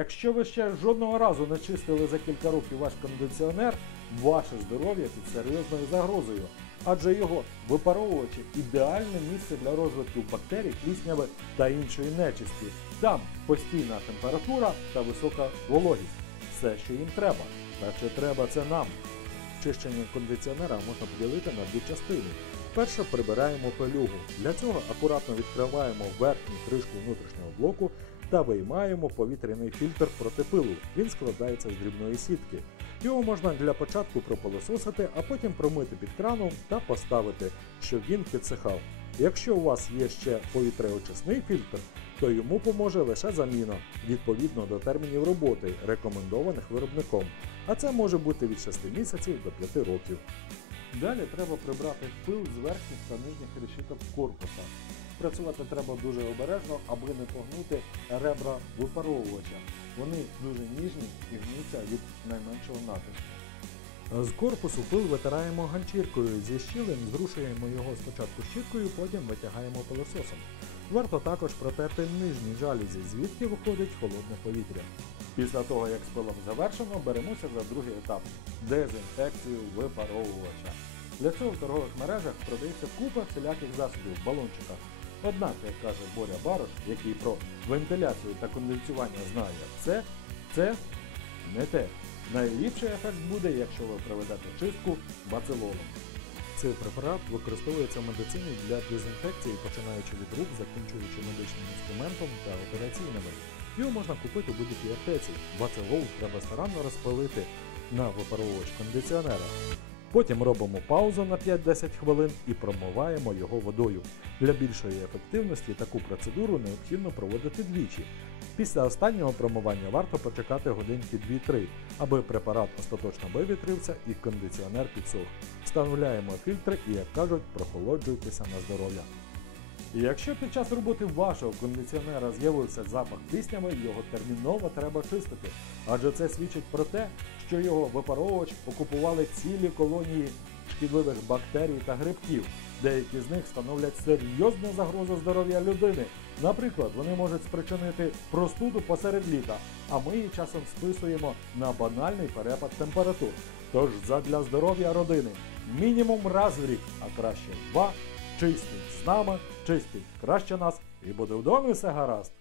Якщо ви ще жодного разу не чистили за кілька років ваш кондиціонер, ваше здоров'я під серйозною загрозою, адже його випаровувачі ідеальне місце для розвитку бактерій, плісняви та іншої нечисті. Там постійна температура та висока вологість. Все, що їм треба. Та чи треба це нам? Чищення кондиціонера можна поділити на дві частини. Перше прибираємо пилюгу. Для цього акуратно відкриваємо верхню кришку внутрішнього блоку та виймаємо повітряний фільтр проти пилу. Він складається з дрібної сітки. Його можна для початку пропилососити, а потім промити під краном та поставити, щоб він підсихав. Якщо у вас є ще повітряочисний фільтр, то йому поможе лише заміна відповідно до термінів роботи, рекомендованих виробником. А це може бути від 6 місяців до 5 років. Далі треба прибрати пил з верхніх та нижніх решіток корпуса. Працювати треба дуже обережно, аби не погнути ребра випаровувача. Вони дуже ніжні і гнуться від найменшого натиску. З корпусу пил витираємо ганчіркою, зі щілин зрушуємо його спочатку щіткою, потім витягаємо пилососом. Варто також протерти нижні жалюзі, звідки виходить холодне повітря. Після того, як з пилом завершено, беремося за другий етап дезінфекцію випаровувача. Для цього в торгових мережах продається купа всіляких засобів в балончиках. Однак, як каже Боря Барош, який про вентиляцію та конденсування знає все, це не те. Найліпший ефект буде, якщо ви проведете чистку бацилолом. Цей препарат використовується в медицині для дезінфекції, починаючи від рук, закінчуючи медичним інструментом та операційними. Його можна купити у будь-якій аптеці. Бацилол треба старанно розпалити на випаровувач кондиціонера. Потім робимо паузу на 5-10 хвилин і промиваємо його водою. Для більшої ефективності таку процедуру необхідно проводити двічі. Після останнього промивання варто почекати годинки 2-3, аби препарат остаточно вивітрився і кондиціонер підсох. Встановляємо фільтри і, як кажуть, прохолоджуйтеся на здоров'я. Якщо під час роботи вашого кондиціонера з'явився запах плісняви, його терміново треба чистити, адже це свідчить про те, що його випаровувач окупували цілі колонії шкідливих бактерій та грибків. Деякі з них становлять серйозну загрозу здоров'я людини. Наприклад, вони можуть спричинити простуду посеред літа, а ми її часом списуємо на банальний перепад температур. Тож задля здоров'я родини мінімум раз в рік, а краще два, чистіть з нами, чистий краще нас, і буде вдома все гаразд.